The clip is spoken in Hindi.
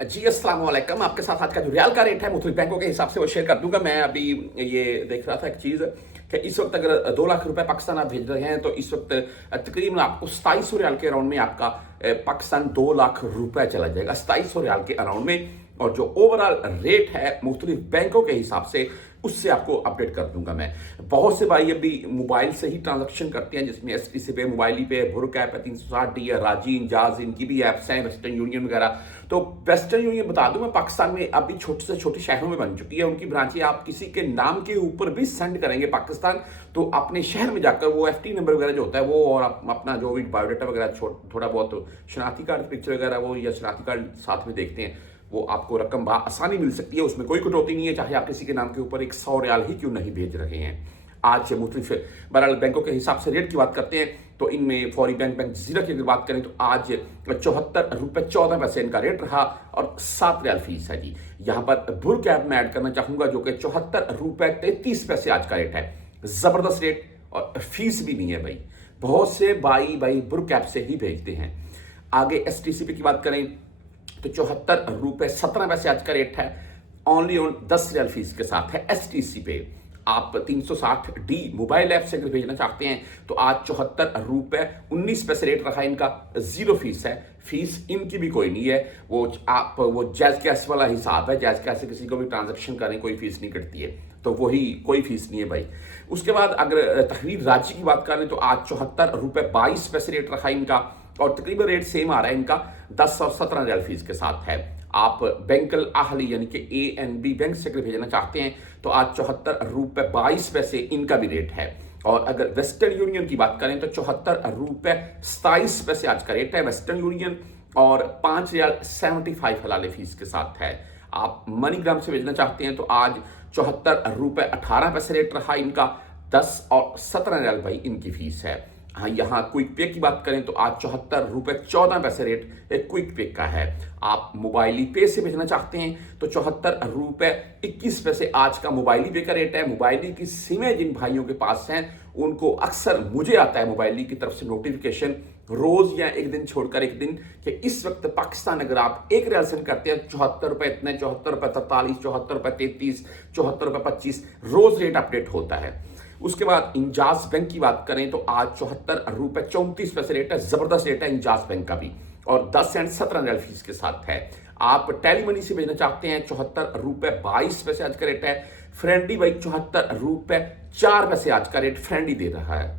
जी अस्सलाम वालेकुम। आपके साथ आज का जो रियाल का रेट है मुख्तलिफ बैंकों के हिसाब से वो शेयर कर दूंगा। मैं अभी ये देख रहा था एक चीज़ कि इस वक्त अगर 2 लाख रुपए पाकिस्तान आप भेज रहे हैं तो इस वक्त तकरीबन आपको 2700 रियाल के अराउंड में आपका पाकिस्तान 2 लाख रुपए चला जाएगा 2700 रियाल के अराउंड में। और जो ओवरऑल रेट है मुख्तलिफ बैंकों के हिसाब से उससे आपको अपडेट कर दूंगा मैं। बहुत से भाई अभी मोबाइल से ही ट्रांजैक्शन करते हैं, जिसमें एसटीसी पे, मोबाइल पे, भुरक ऐप है, 360 है, राजी, इंजाज, इनकी भी ऐप्स हैं, वेस्टर्न यूनियन वगैरह। तो वेस्टर्न यूनियन बता दूं मैं, पाकिस्तान में अभी छोटे से छोटे शहरों में बन चुकी है। उनकी ब्रांचें आप किसी के नाम के ऊपर भी सेंड करेंगे पाकिस्तान, तो अपने शहर में जाकर वो एफटी नंबर वगैरह जो होता है वो, और अपना जो भी बायोडाटा वगैरह थोड़ा बहुत शनाख्ती कार्ड पिक्चर वगैरह वो या शनाख्ती कार्ड साथ में देखते हैं, वो आपको रकम आसानी मिल सकती है। उसमें कोई कटौती नहीं है, चाहे आप किसी के नाम के ऊपर 100 रियाल ही क्यों नहीं भेज रहे हैं। आज से मुख्तलिफ बहरहाल बैंकों के हिसाब से रेट की बात करते हैं तो इनमें फौरी बैंक जजीरा की अगर बात करें तो आज 74 रुपए 14 पैसे इनका रेट रहा और 7 रियाल फीस है जी। यहाँ पर भुरक ऐप में ऐड करना चाहूंगा जो कि 74 रुपए 33 पैसे आज का रेट है। जबरदस्त रेट और फीस भी नहीं है भाई। बहुत से भाई भुरक ऐप से ही भेजते हैं। आगे एसटीसीपी की बात करें तो 74 रुपए 17 पैसे आज का रेट है। ओनली ऑन 10 रियाल फीस के साथ है एसटीसी पे। आप 360D मोबाइल ऐप से अगर भेजना चाहते हैं तो आज 74 रुपए 19 पैसे रेट रखा है इनका, जीरो फीस है। फीस इनकी भी कोई नहीं है, वो जैज कैश वाला हिसाब है। जैज कैश से किसी को भी ट्रांजेक्शन करें कोई फीस नहीं कटती है, तो वही कोई फीस नहीं है भाई। उसके बाद अगर तहरीर रांची की बात करें तो आज 74 रुपए 22 पैसे रेट रखा है इनका, और तकरीबन रेट सेम आ रहा है इनका 10 और 17 रियाल फीस के साथ है। आप बैंकल आहली यानी कि ANB बैंक से अगर भेजना चाहते हैं तो आज 74 रुपए 22 पैसे इनका भी रेट है। और अगर वेस्टर्न यूनियन की बात करें तो 74 रुपए 27 पैसे आज का रेट है वेस्टर्न यूनियन, और 5 रियाल 75 हलाले फीस के साथ है। आप मनीग्राम से भेजना चाहते हैं तो आज 74 रुपए 18 पैसे रेट रहा इनका, 10 और 17 रियाल भाई इनकी फीस है। हाँ, यहाँ क्विक पे की बात करें तो आज 74 रुपए 14 पैसे रेट एक क्विक पे का है। आप मोबाइली पे से भेजना चाहते हैं तो 74 रुपए 21 पैसे आज का मोबाइली पे का रेट है। मोबाइली की सिमें जिन भाइयों के पास हैं उनको अक्सर मुझे आता है मोबाइली की तरफ से नोटिफिकेशन रोज या एक दिन छोड़कर एक दिन कि इस वक्त पाकिस्तान अगर आप 1 रियाल सेंड करते हैं 74 रुपए इतने, 74 रुपए 43, 74 रुपए 33, 74 रुपए 25 रोज रेट अपडेट होता है। उसके बाद इंजाज बैंक की बात करें तो आज 74 रुपए 34 पैसे रेट है। जबरदस्त रेट है इंजाज बैंक का भी, और 10 एंड 17 रियाल फीस के साथ है। आप टेली मनी से भेजना चाहते हैं 74 रुपए 22 पैसे आज का रेट है। फ्रेंडी भाई 74 रुपए 4 पैसे आज का रेट फ्रेंडी दे रहा है।